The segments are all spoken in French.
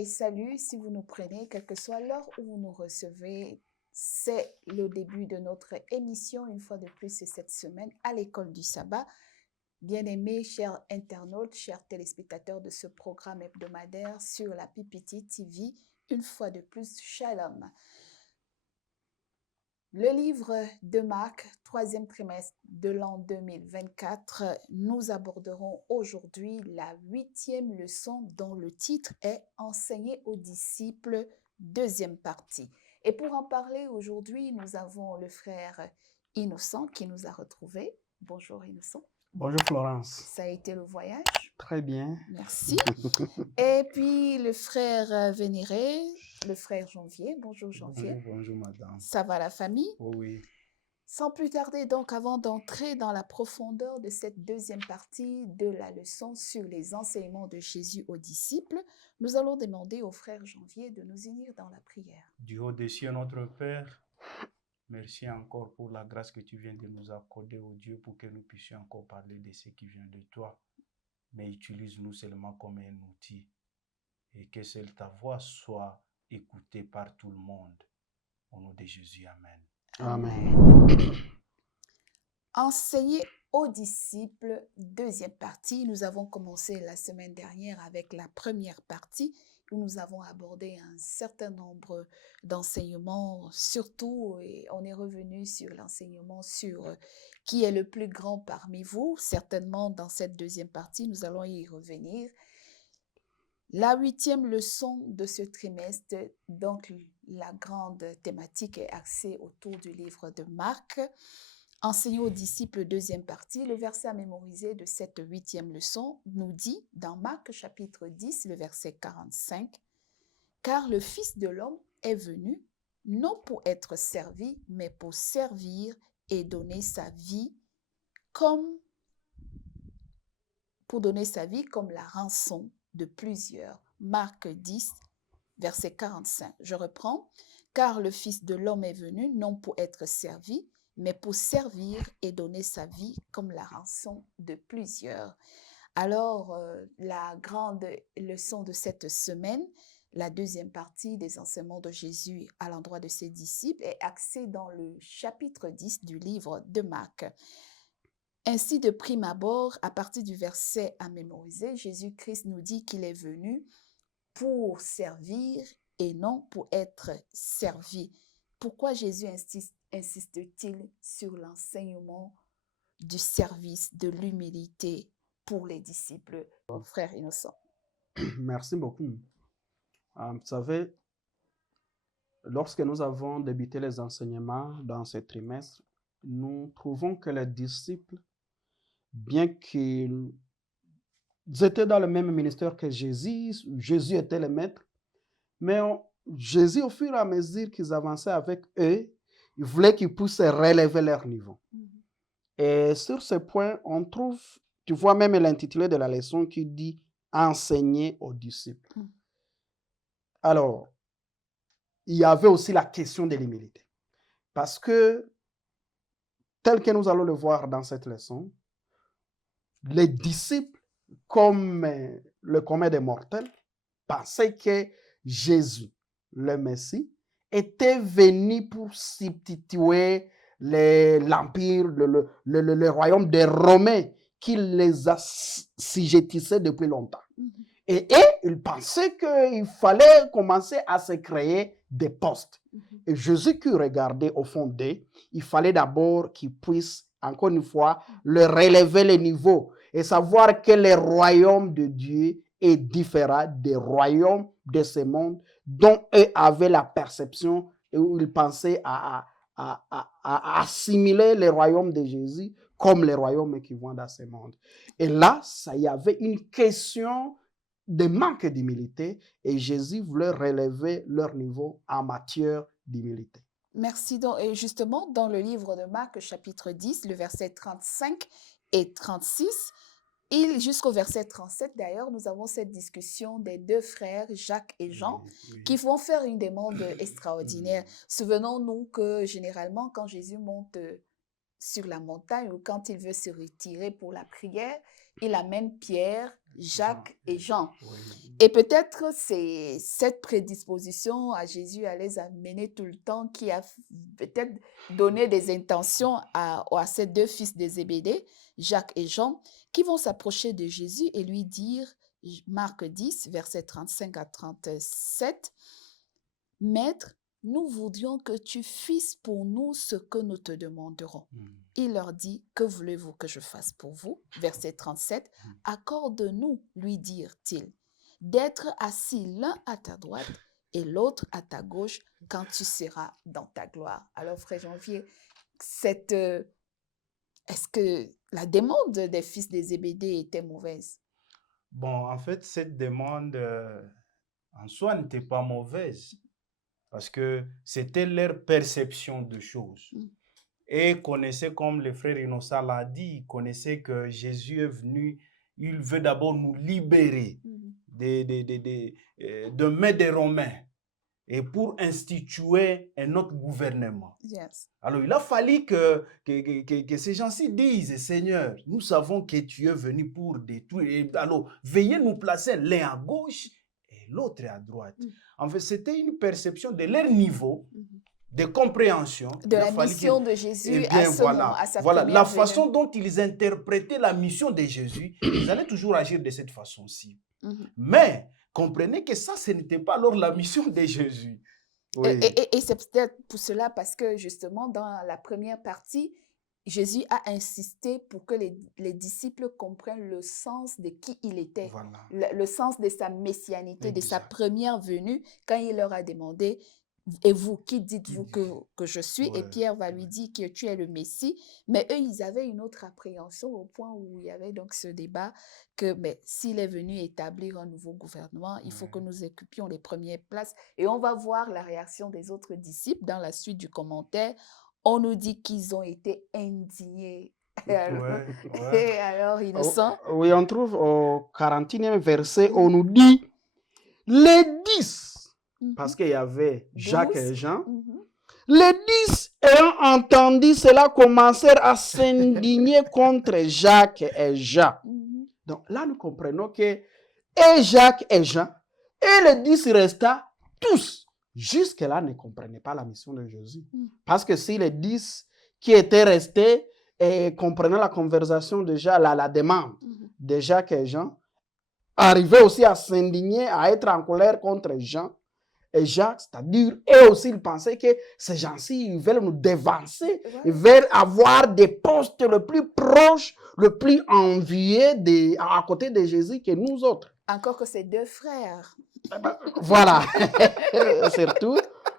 et salut si vous nous prenez, quelle que soit l'heure où vous nous recevez. C'est le début de notre émission, une fois de plus, c'est cette semaine à l'école du sabbat. Bien-aimés, chers internautes, chers téléspectateurs de ce programme hebdomadaire sur la PPT TV, une fois de plus, shalom. Le livre de Marc, troisième trimestre de l'an 2024, nous aborderons aujourd'hui la 8e leçon dont le titre est « Enseigner aux disciples », deuxième partie. Et pour en parler aujourd'hui, nous avons le frère Innocent qui nous a retrouvés. Bonjour Innocent. Bonjour Florence. Ça a été le voyage? Très bien. Merci. Et puis le frère vénéré, le frère Janvier. Bonjour Janvier. Bonjour madame. Ça va la famille? Oui. Sans plus tarder, donc, avant d'entrer dans la profondeur de cette deuxième partie de la leçon sur les enseignements de Jésus aux disciples, nous allons demander au frère Janvier de nous unir dans la prière. Du haut des cieux, notre Père, merci encore pour la grâce que tu viens de nous accorder, ô Dieu, pour que nous puissions encore parler de ce qui vient de toi. Mais utilise-nous seulement comme un outil et que seule ta voix soit écoutée par tout le monde. Au nom de Jésus, Amen. Amen. Enseigner aux disciples, deuxième partie. Nous avons commencé la semaine dernière avec la première partie où nous avons abordé un certain nombre d'enseignements, surtout, et on est revenu sur l'enseignement sur qui est le plus grand parmi vous. Certainement, dans cette deuxième partie, nous allons y revenir. La 8e leçon de ce trimestre, donc la grande thématique est axée autour du livre de Marc. Enseigner aux disciples, deuxième partie, le verset à mémoriser de cette 8e leçon nous dit dans Marc chapitre 10, le verset 45, « Car le Fils de l'homme est venu, non pour être servi, mais pour servir et donner sa vie comme la rançon de plusieurs. » Marc 10, verset 45. Je reprends. « Car le Fils de l'homme est venu, non pour être servi, mais pour servir et donner sa vie comme la rançon de plusieurs. » Alors, la grande leçon de cette semaine, la deuxième partie des enseignements de Jésus à l'endroit de ses disciples, est axée dans le chapitre 10 du livre de Marc. Ainsi, de prime abord, à partir du verset à mémoriser, Jésus-Christ nous dit qu'il est venu pour servir et non pour être servi. Pourquoi Jésus insiste-t-il sur l'enseignement du service, de l'humilité pour les disciples, frère Innocent? Merci beaucoup. Vous savez, lorsque nous avons débuté les enseignements dans ce trimestre, nous trouvons que les disciples, bien qu'ils étaient dans le même ministère que Jésus était le maître, mais Jésus, au fur et à mesure qu'ils avançaient avec eux, il voulait qu'ils puissent relever leur niveau. Et sur ce point, on trouve, tu vois même l'intitulé de la leçon qui dit « Enseigner aux disciples ». Alors, il y avait aussi la question de l'humilité. Parce que, tel que nous allons le voir dans cette leçon, les disciples, comme le commun des mortels, pensaient que Jésus, le Messie, était venu pour substituer l'empire, le royaume des Romains qui les assujettissaient depuis longtemps. Et ils pensaient qu'il fallait commencer à se créer des postes. Et Jésus qui regardait au fond d'eux, il fallait d'abord qu'ils puissent, encore une fois, leur relever le niveau et savoir que le royaume de Dieu est différent des royaumes de ce monde dont eux avaient la perception et où ils pensaient à assimiler le royaume de Jésus comme les royaumes qui vont dans ce monde. Et là, il y avait une question de manque d'humilité et Jésus voulait relever leur niveau en matière d'humilité. Merci. Donc, et justement, dans le livre de Marc, chapitre 10, le verset 35 et 36, jusqu'au verset 37, d'ailleurs, nous avons cette discussion des deux frères, Jacques et Jean, qui vont faire une demande extraordinaire. Souvenons-nous que généralement, quand Jésus monte sur la montagne ou quand il veut se retirer pour la prière, il amène Pierre, Jacques et Jean. Oui. Et peut-être c'est cette prédisposition à Jésus à les amener tout le temps qui a peut-être donné des intentions à ces deux fils de Zébédée, Jacques et Jean, qui vont s'approcher de Jésus et lui dire, Marc 10, versets 35 à 37, « Maître, nous voudrions que tu fasses pour nous ce que nous te demanderons. » Il leur dit, « Que voulez-vous que je fasse pour vous ?» Verset 37, « Accorde-nous, lui dirent-ils, d'être assis l'un à ta droite et l'autre à ta gauche quand tu seras dans ta gloire. » Alors, frère Janvier, est-ce que la demande des fils de Zébédée était mauvaise? Bon, en fait, cette demande en soi n'était pas mauvaise parce que c'était leur perception de choses. Et connaissaient, comme le frère Innocent l'a dit, ils connaissaient que Jésus est venu, il veut d'abord nous libérer de main des Romains et pour instituer un autre gouvernement. Yes. Alors, il a fallu que ces gens-ci disent, Seigneur, nous savons que tu es venu pour détruire. Alors, veuillez nous placer l'un à gauche et l'autre à droite. En fait, c'était une perception de leur niveau de compréhension. De la mission de Jésus à ce moment, à sa voilà, première la venue. façon dont ils interprétaient la mission de Jésus, ils allaient toujours agir de cette façon-ci. Mais comprenez que ça, ce n'était pas alors la mission de Jésus. Oui. Et c'est peut-être pour cela, parce que justement, dans la première partie, Jésus a insisté pour que les disciples comprennent le sens de qui il était, Voilà. le sens de sa messianité, Exact. de sa première venue, quand il leur a demandé, et vous, qui dites-vous que je suis? Et Pierre va lui dire que tu es le Messie. Mais eux, ils avaient une autre appréhension au point où il y avait donc ce débat que s'il est venu établir un nouveau gouvernement, il faut que nous occupions les premières places. Et on va voir la réaction des autres disciples dans la suite du commentaire. On nous dit qu'ils ont été indignés. Et alors, Innocent? Oui, on trouve au 41e verset, on nous dit les 10. Parce qu'il y avait Jacques et Jean. Les 10 ayant entendu cela commencèrent à s'indigner contre Jacques et Jean. Donc là, nous comprenons que et Jacques et Jean et les 10 restants, tous, jusque-là, ne comprenaient pas la mission de Jésus. Parce que si les 10 qui étaient restés et comprenaient la conversation déjà, la demande de Jacques et Jean, arrivaient aussi à s'indigner, à être en colère contre Jean et Jacques, c'est-à-dire, eux aussi, ils pensaient que ces gens-ci, ils veulent nous dévancer, ils veulent avoir des postes le plus proches, le plus enviés à côté de Jésus que nous autres. Encore que ces deux frères. Voilà, surtout.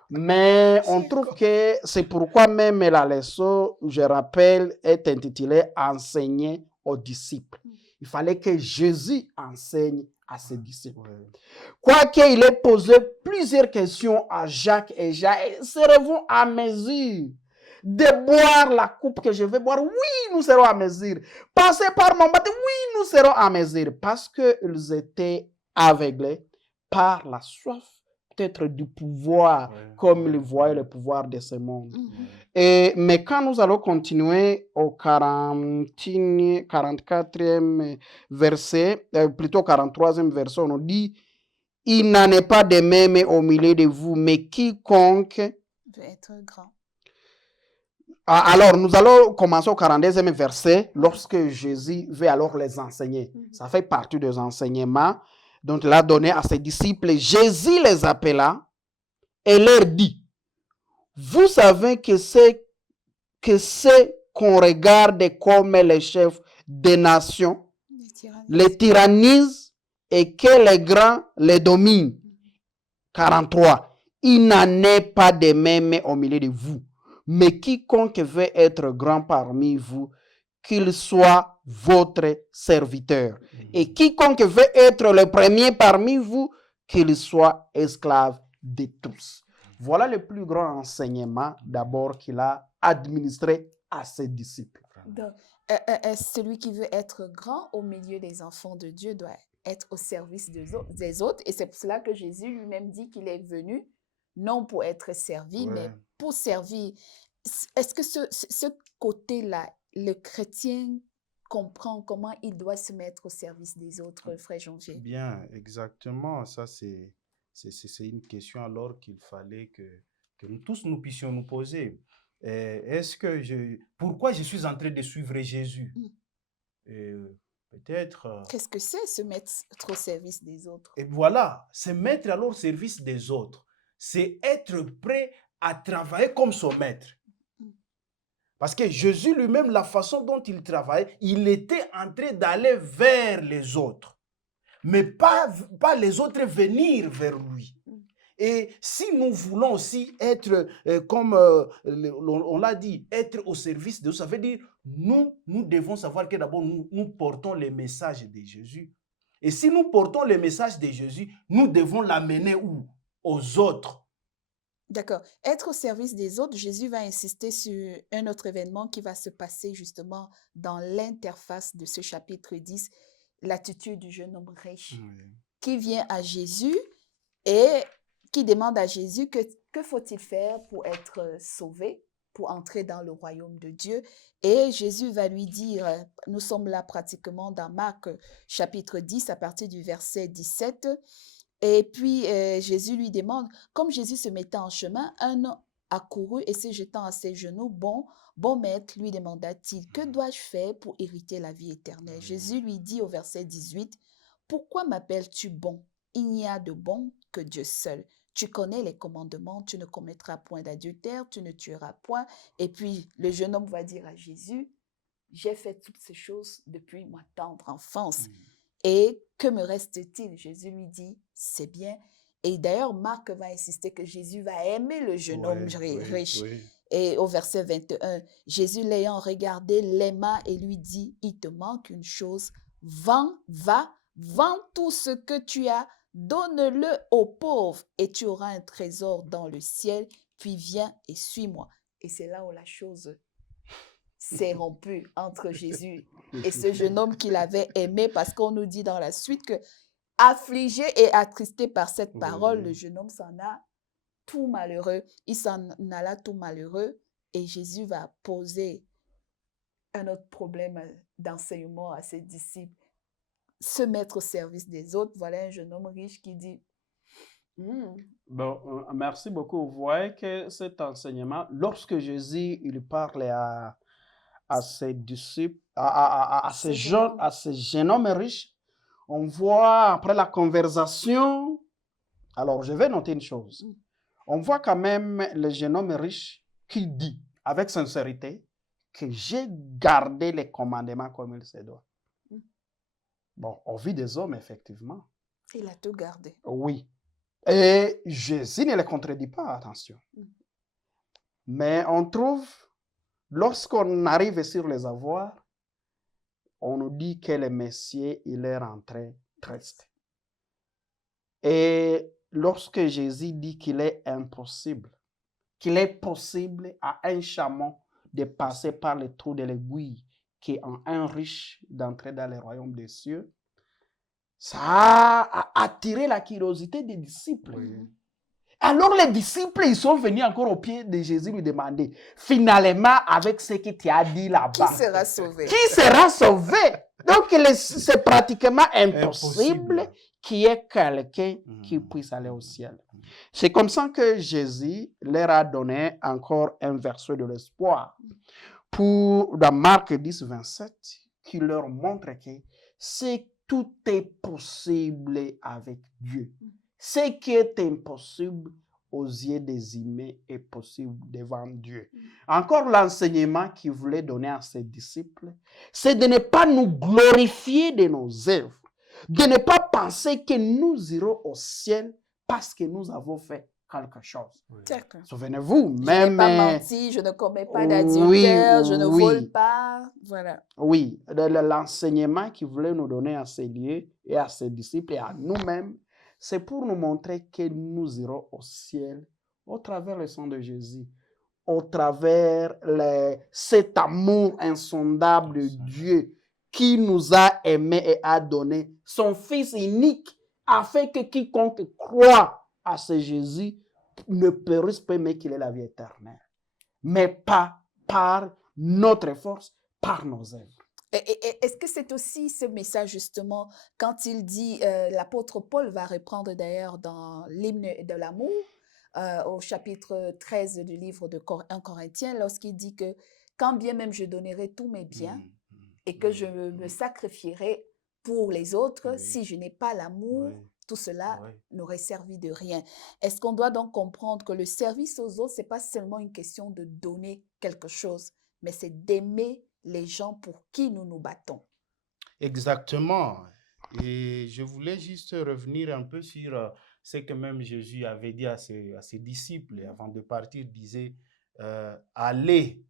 Mais on trouve que c'est pourquoi même la leçon, je rappelle, est intitulée « Enseigner aux disciples ». Il fallait que Jésus enseigne à ses disciples. Quoiqu'il ait posé plusieurs questions à Jacques et Jean, serez-vous à mesure de boire la coupe que je vais boire? Oui, nous serons à mesure. Passez par mon baptême? Oui, nous serons à mesure. Parce qu'ils étaient aveuglés par la soif, peut-être du pouvoir, comme ils voyaient le pouvoir de ce monde. Mais quand nous allons continuer au 44e verset, plutôt 43e verset, on nous dit, il n'en est pas de même au milieu de vous, mais quiconque veut être grand. Alors, nous allons commencer au 42e verset, lorsque Jésus veut alors les enseigner. Ça fait partie des enseignements dont il a donné à ses disciples. Jésus les appela et leur dit, vous savez que c'est qu'on regarde comme les chefs des nations, les tyrannisent et que les grands les dominent. 43. Il n'en est pas de même au milieu de vous. Mais quiconque veut être grand parmi vous, qu'il soit votre serviteur. Et quiconque veut être le premier parmi vous, qu'il soit esclave de tous. Voilà le plus grand enseignement d'abord qu'il a administré à ses disciples. Donc, celui qui veut être grand au milieu des enfants de Dieu doit être au service des autres. Et c'est pour cela que Jésus lui-même dit qu'il est venu, non pour être servi, mais pour servir. Est-ce que ce côté-là, le chrétien comprend comment il doit se mettre au service des autres, frère Janvier? Bien, exactement. Ça, c'est une question alors qu'il fallait que nous tous nous puissions nous poser. Pourquoi je suis en train de suivre Jésus? Mm. Peut-être. Qu'est-ce que c'est se mettre au service des autres? Et voilà, se mettre alors au service des autres, c'est être prêt à travailler comme son maître. Mm. Parce que Jésus lui-même, la façon dont il travaillait, il était en train d'aller vers les autres, mais pas les autres venir vers lui. Mm. Et si nous voulons aussi être, comme on l'a dit, être au service de Dieu, ça veut dire nous devons savoir que d'abord nous portons les messages de Jésus. Et si nous portons les messages de Jésus, nous devons l'amener où? Aux autres. D'accord. Être au service des autres, Jésus va insister sur un autre événement qui va se passer justement dans l'interface de ce chapitre 10, l'attitude du jeune homme riche qui vient à Jésus et qui demande à Jésus que faut-il faire pour être sauvé, pour entrer dans le royaume de Dieu. Et Jésus va lui dire, nous sommes là pratiquement dans Marc chapitre 10 à partir du verset 17. Et puis Jésus lui demande, comme Jésus se mettait en chemin, un homme accourut et se jetant à ses genoux, bon maître, lui demanda-t-il, que dois-je faire pour hériter la vie éternelle? Jésus lui dit au verset 18, pourquoi m'appelles-tu bon? Il n'y a de bon que Dieu seul. Tu connais les commandements, tu ne commettras point d'adultère, tu ne tueras point. Et puis le jeune homme va dire à Jésus, j'ai fait toutes ces choses depuis ma tendre enfance. Et que me reste-t-il? Jésus lui dit, c'est bien. Et d'ailleurs, Marc va insister que Jésus va aimer le jeune homme riche. Et au verset 21, Jésus l'ayant regardé, l'aima et lui dit, il te manque une chose, vends tout ce que tu as, donne-le aux pauvres et tu auras un trésor dans le ciel, puis viens et suis-moi. Et c'est là où la chose s'est rompue entre Jésus et ce jeune homme qu'il avait aimé, parce qu'on nous dit dans la suite que, affligé et attristé par cette parole, le jeune homme s'en a tout malheureux. Il s'en alla tout malheureux et Jésus va poser un autre problème d'enseignement à ses disciples. Se mettre au service des autres. Voilà un jeune homme riche qui dit Bon, merci beaucoup. Vous voyez que cet enseignement, lorsque Jésus il parle à ses disciples, à ces jeunes hommes riches, on voit après la conversation, alors je vais noter une chose, on voit quand même le jeune homme riche qui dit avec sincérité que j'ai gardé les commandements comme il se doit. Bon, au vu des hommes, effectivement. Il a tout gardé. Oui. Et Jésus ne le contredit pas, attention. Mais on trouve, lorsqu'on arrive sur les avoirs, on nous dit que le Messie, il est rentré triste. Et lorsque Jésus dit qu'il est impossible, qu'il est possible à un chameau de passer par le trou de l'aiguille qui est en un riche d'entrer dans le royaume des cieux, ça a attiré la curiosité des disciples. Alors les disciples, ils sont venus encore au pied de Jésus lui demander, finalement, avec ce que tu as dit là-bas, qui sera sauvé? Qui sera sauvé? Donc c'est pratiquement impossible qu'il y ait quelqu'un qui puisse aller au ciel. C'est comme ça que Jésus leur a donné encore un verset de l'espoir. Dans Marc 10, 27, qui leur montre que tout est possible avec Dieu. Ce qui est impossible aux yeux des humains est possible devant Dieu. Encore l'enseignement qu'il voulait donner à ses disciples, c'est de ne pas nous glorifier de nos œuvres, de ne pas penser que nous irons au ciel parce que nous avons fait quelque chose. Souvenez-vous, même... Je n'ai pas menti, je ne commets pas d'adultère, je ne vole pas, voilà. Oui, l'enseignement qu'il voulait nous donner à ces lieux et à ses disciples et à nous-mêmes, c'est pour nous montrer que nous irons au ciel au travers le sang de Jésus, au travers cet amour insondable de Dieu qui nous a aimés et a donné son Fils unique afin que quiconque croit à ce Jésus ne périsse pas mais qu'il ait la vie éternelle. Mais pas par notre force par nos œuvres. Est-ce que c'est aussi ce message justement quand il dit, l'apôtre Paul va reprendre d'ailleurs dans l'hymne de l'amour, au chapitre 13 du livre de 1 Corinthiens, lorsqu'il dit que quand bien même je donnerai tous mes biens et que je me sacrifierai pour les autres, Oui. si je n'ai pas l'amour, Oui. tout cela Oui. n'aurait servi de rien. Est-ce qu'on doit donc comprendre que le service aux autres, c'est pas seulement une question de donner quelque chose, mais c'est d'aimer les gens pour qui nous nous battons? Exactement. Et je voulais juste revenir un peu sur ce que même Jésus avait dit à ses disciples et avant de partir, disait allez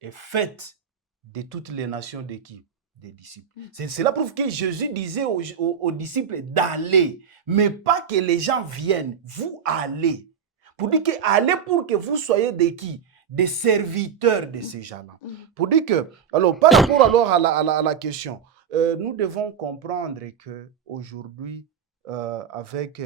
et faites de toutes les nations de qui? Des disciples. Cela prouve que Jésus disait aux disciples d'aller, mais pas que les gens viennent, vous allez. Pour dire que allez pour que vous soyez de qui? Des serviteurs de ces gens-là. Pour dire que, alors par rapport alors à la question, nous devons comprendre que aujourd'hui, avec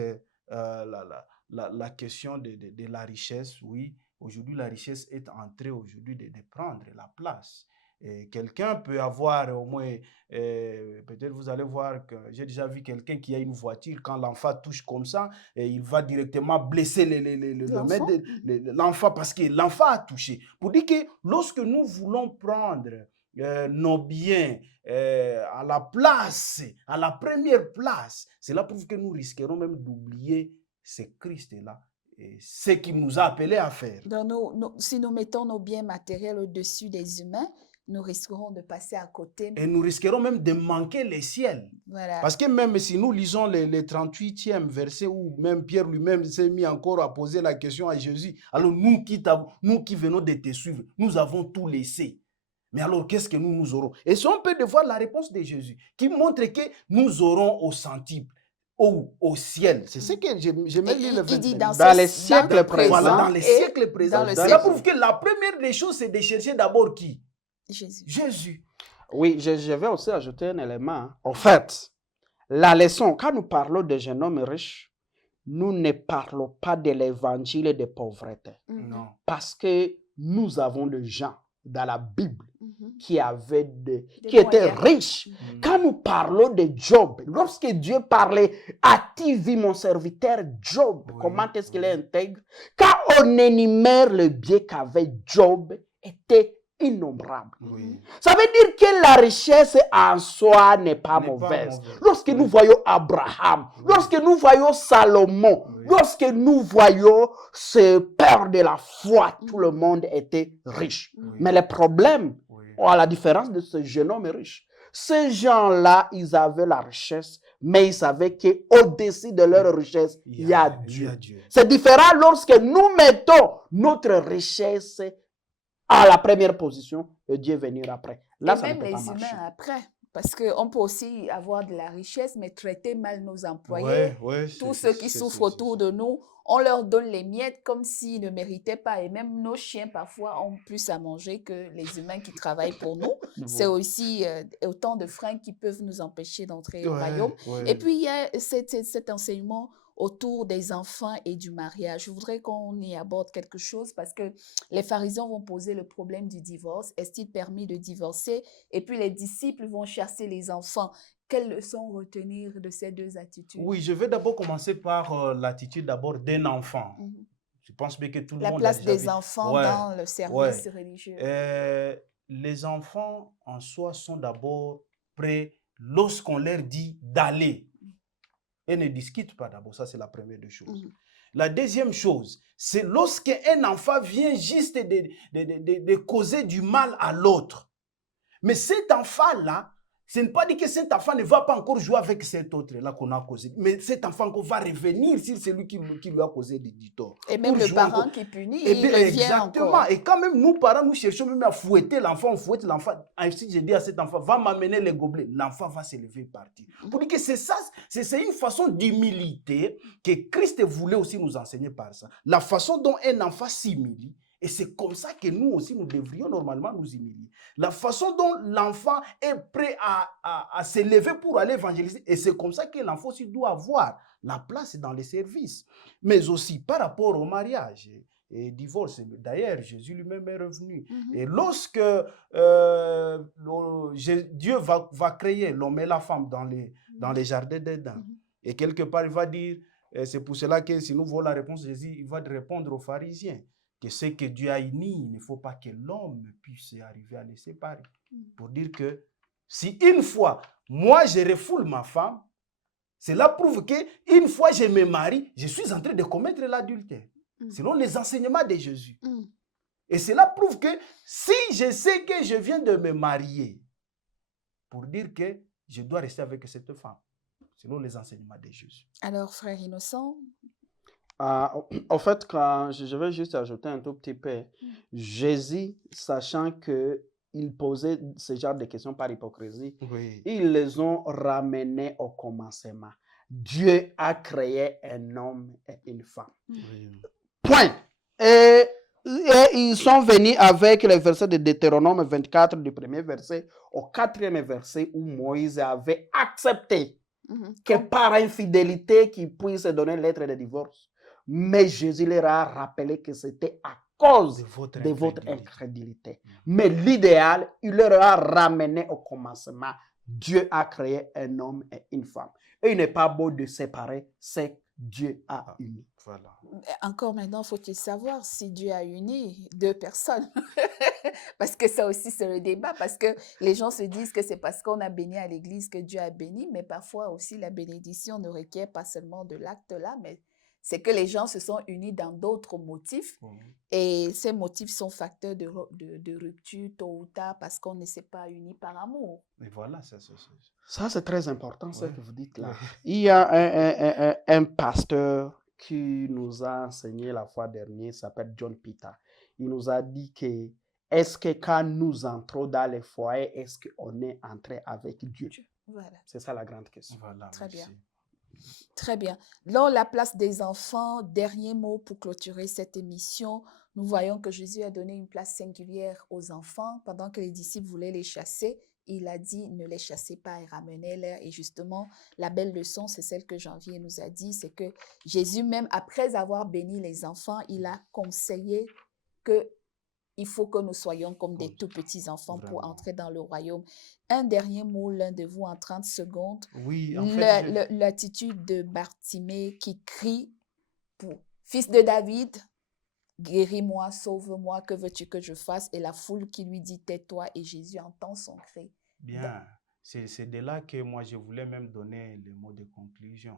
la question de la richesse, oui, aujourd'hui la richesse est en train aujourd'hui de prendre la place. Et quelqu'un peut avoir au moins, peut-être vous allez voir que j'ai déjà vu quelqu'un qui a une voiture, quand l'enfant touche comme ça, et il va directement blesser l'enfant parce que l'enfant a touché. Pour dire que lorsque nous voulons prendre nos biens à la place, à la première place, cela prouve que nous risquerons même d'oublier ce Christ-là et ce qu'il nous a appelés à faire. Si nous mettons nos biens matériels au-dessus des humains, nous risquerons de passer à côté. Et nous risquerons même de manquer les ciels. Voilà. Parce que même si nous lisons le 38e verset où même Pierre lui-même s'est mis encore à poser la question à Jésus, alors nous qui venons de te suivre, nous avons tout laissé. Mais alors, qu'est-ce que nous aurons? Et si on peut de voir la réponse de Jésus, qui montre que nous aurons au centuple, ou au ciel. C'est ce que je me lis le 29. Dans les siècles présents. Voilà, dans les siècles présents. Cela prouve que la première des choses, c'est de chercher d'abord qui? Jésus. Jésus. Oui, je vais aussi ajouter un élément. En fait, la leçon, quand nous parlons de jeunes hommes riches, nous ne parlons pas de l'évangile de pauvreté. Non. Parce que nous avons des gens dans la Bible qui qui étaient riches. Quand nous parlons de Job, lorsque Dieu parlait, as-tu vu mon serviteur Job? Oui, comment est-ce qu'il est intègre? Quand on énumère le bien qu'avait Job, était innombrable. Oui. Ça veut dire que la richesse en soi n'est pas mauvaise. Lorsque nous voyons Abraham, lorsque nous voyons Salomon, lorsque nous voyons ce père de la foi, tout le monde était riche. Mais le problème, à la différence de ce jeune homme riche, ces gens-là, ils avaient la richesse, mais ils savaient qu'au-dessus de leur richesse, il y a Dieu. C'est différent lorsque nous mettons notre richesse à la première position et Dieu venir après. Là, et ça même ne peut les pas marcher. humains après. Parce qu'on peut aussi avoir de la richesse, mais traiter mal nos employés. Tous ceux qui souffrent autour de nous, on leur donne les miettes comme s'ils ne méritaient pas. Et même nos chiens, parfois, ont plus à manger que les humains qui travaillent pour nous. C'est aussi autant de freins qui peuvent nous empêcher d'entrer au royaume. Et puis, il y a cet enseignement autour des enfants et du mariage. Je voudrais qu'on y aborde quelque chose parce que les pharisiens vont poser le problème du divorce. Est-il permis de divorcer? Et puis les disciples vont chasser les enfants. Quelles leçons retenir de ces deux attitudes? Oui, je vais d'abord commencer par l'attitude d'abord d'un enfant. Je pense bien que tout le monde a déjà vu. La place des enfants dans le service religieux. Les enfants en soi sont d'abord prêts lorsqu'on leur dit d'aller. Et ne discute pas d'abord, ça c'est la première des choses. La deuxième chose, c'est lorsqu'un enfant vient juste de causer du mal à l'autre. Mais cet enfant-là, ce n'est pas dit que cet enfant ne va pas encore jouer avec cet autre-là qu'on a causé. Mais cet enfant encore va revenir sur celui qui lui a causé du tort. Et même le parent qui punit, il revient exactement. Encore. Et quand même, nous, parents, nous cherchons même à fouetter l'enfant. On fouette l'enfant. Si je dis à cet enfant, va m'amener les gobelets, l'enfant va se lever et partir. Pour dire que c'est ça, c'est une façon d'humilité que Christ voulait aussi nous enseigner par ça. La façon dont un enfant s'humilie. Et c'est comme ça que nous aussi, nous devrions normalement nous humilier. La façon dont l'enfant est prêt à se lever pour aller évangéliser. Et c'est comme ça que l'enfant aussi doit avoir la place dans les services. Mais aussi par rapport au mariage. et divorce. D'ailleurs, Jésus lui-même est revenu. Mhm. Et lorsque Dieu va créer l'homme et la femme dans les jardins d'Éden, Mhm. et quelque part, il va dire, c'est pour cela que si nous voulons la réponse de Jésus, il va répondre aux pharisiens que ce que Dieu a uni, il ne faut pas que l'homme puisse arriver à les séparer. Pour dire que si une fois, moi, je refoule ma femme, cela prouve qu'une fois je me marie, je suis en train de commettre l'adultère, selon les enseignements de Jésus. Et cela prouve que si je sais que je viens de me marier, pour dire que je dois rester avec cette femme, selon les enseignements de Jésus. Alors, frère Innocent, En fait, quand je vais juste ajouter un tout petit peu, Jésus, sachant qu'il posait ce genre de questions par hypocrisie, Oui. ils les ont ramenés au commencement. Dieu a créé un homme et une femme. Oui. Point. Et ils sont venus avec les versets de Deutéronome 24, du premier verset au quatrième verset, où Moïse avait accepté que par infidélité, qu'il puisse donner une lettre de divorce. Mais Jésus leur a rappelé que c'était à cause de votre incrédulité. Mais l'idéal, il leur a ramené au commencement. Dieu a créé un homme et une femme. Et il n'est pas beau de séparer ce que Dieu a uni. Voilà. Encore maintenant, faut-il savoir si Dieu a uni deux personnes. Parce que ça aussi, c'est le débat. Parce que les gens se disent que c'est parce qu'on a béni à l'église que Dieu a béni. Mais parfois aussi, la bénédiction ne requiert pas seulement de l'acte-là, mais c'est que les gens se sont unis dans d'autres motifs. Et ces motifs sont facteurs de rupture tôt ou tard parce qu'on ne s'est pas unis par amour. Et voilà, ça c'est très important, ce que vous dites là. Ouais. Il y a un pasteur qui nous a enseigné la fois dernière, s'appelle John Peter. Il nous a dit que est-ce que quand nous entrons dans les foyers, est-ce qu'on est entré avec Dieu? Voilà. C'est ça la grande question. Voilà, Très merci. bien. Très bien. Dans la place des enfants, dernier mot pour clôturer cette émission. Nous voyons que Jésus a donné une place singulière aux enfants. Pendant que les disciples voulaient les chasser, il a dit ne les chassez pas et ramenez-les. Et justement, la belle leçon, c'est celle que Janvier nous a dit, c'est que Jésus, même après avoir béni les enfants, il a conseillé que il faut que nous soyons comme des tout petits enfants pour entrer dans le royaume. Un dernier mot, l'un de vous, en 30 secondes. Oui, en fait, L'attitude de Bartimée qui crie pour « Fils de David, guéris-moi, sauve-moi, que veux-tu que je fasse ?» Et la foule qui lui dit « Tais-toi » et Jésus entend son cri. Bien, c'est de là que moi je voulais même donner le mot de conclusion.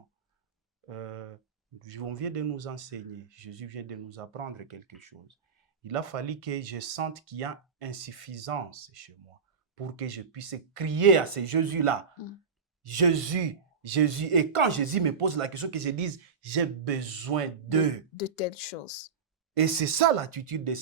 On vient de nous enseigner, Jésus vient de nous apprendre quelque chose. Il a fallu que je sente qu'il y a insuffisance chez moi pour que je puisse crier à ce Jésus-là. Jésus, Jésus. Et quand Jésus me pose la question, que je dise, j'ai besoin de telles choses. Et c'est ça l'attitude de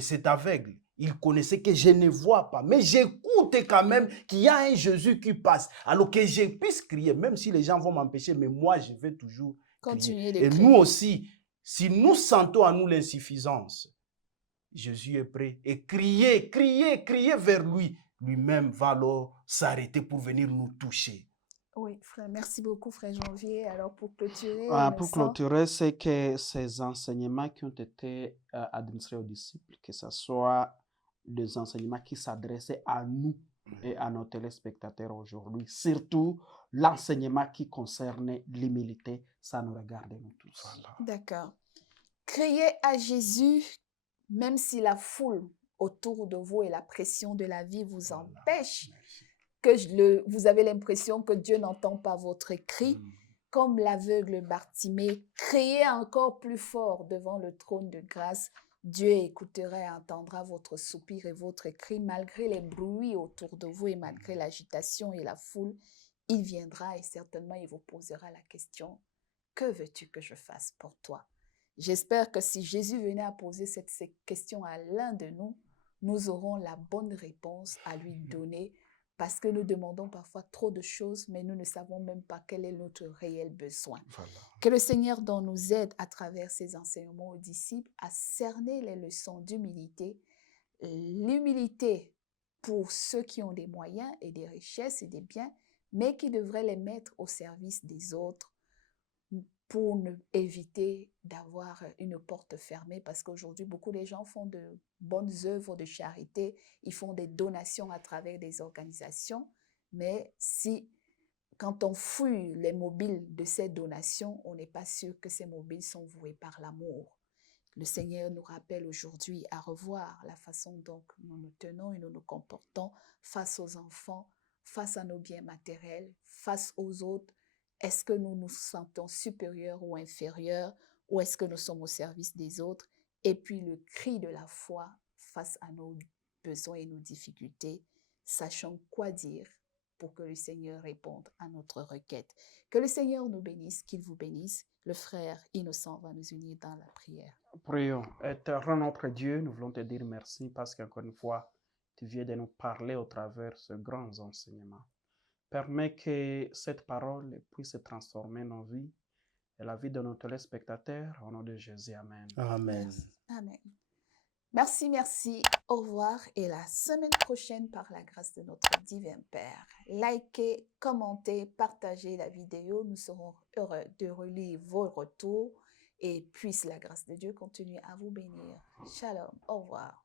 cet aveugle. Il connaissait que je ne vois pas, mais j'écoute quand même qu'il y a un Jésus qui passe. Alors que je puisse crier, même si les gens vont m'empêcher, mais moi je vais toujours continuer de crier. Et crier. nous aussi, si nous sentons à nous l'insuffisance, Jésus est prêt. Et crier, crier, crier vers lui. Lui-même va alors s'arrêter pour venir nous toucher. Oui, frère, merci beaucoup, frère Janvier. Alors, pour clôturer, pour clôturer, c'est que ces enseignements qui ont été administrés aux disciples, que ce soit des enseignements qui s'adressaient à nous et à nos téléspectateurs aujourd'hui, surtout l'enseignement qui concernait l'humilité, ça nous regarde nous tous. Voilà. D'accord. Criez à Jésus, même si la foule autour de vous et la pression de la vie vous empêche, que vous avez l'impression que Dieu n'entend pas votre cri, comme l'aveugle Bartimée, criez encore plus fort devant le trône de grâce. Dieu écoutera et entendra votre soupir et votre cri, malgré les bruits autour de vous et malgré l'agitation et la foule. Il viendra et certainement il vous posera la question, que veux-tu que je fasse pour toi? J'espère que si Jésus venait à poser cette question à l'un de nous, nous aurons la bonne réponse à lui donner parce que nous demandons parfois trop de choses, mais nous ne savons même pas quel est notre réel besoin. Voilà. Que le Seigneur donc nous aide à travers ses enseignements aux disciples à cerner les leçons d'humilité, l'humilité pour ceux qui ont des moyens et des richesses et des biens, mais qui devraient les mettre au service des autres. pour éviter d'avoir une porte fermée, parce qu'aujourd'hui, beaucoup de gens font de bonnes œuvres de charité, ils font des donations à travers des organisations, mais quand on fouille les mobiles de ces donations, on n'est pas sûr que ces mobiles sont voués par l'amour. Le Seigneur nous rappelle aujourd'hui à revoir la façon dont nous nous tenons et nous nous comportons face aux enfants, face à nos biens matériels, face aux autres. Est-ce que nous nous sentons supérieurs ou inférieurs, ou est-ce que nous sommes au service des autres? Et puis le cri de la foi face à nos besoins et nos difficultés, sachant quoi dire pour que le Seigneur réponde à notre requête. Que le Seigneur nous bénisse, qu'il vous bénisse. Le frère Innocent va nous unir dans la prière. Prions. Éternel notre Dieu, nous voulons te dire merci parce qu'encore une fois, tu viens de nous parler au travers de ce grand enseignement. Permets que cette parole puisse transformer nos vies et la vie de nos téléspectateurs. Au nom de Jésus, Amen. Amen. Merci. Amen. Merci, merci. Au revoir et la semaine prochaine, par la grâce de notre divin Père. Likez, commentez, partagez la vidéo. Nous serons heureux de relire vos retours et puisse la grâce de Dieu continuer à vous bénir. Shalom. Au revoir.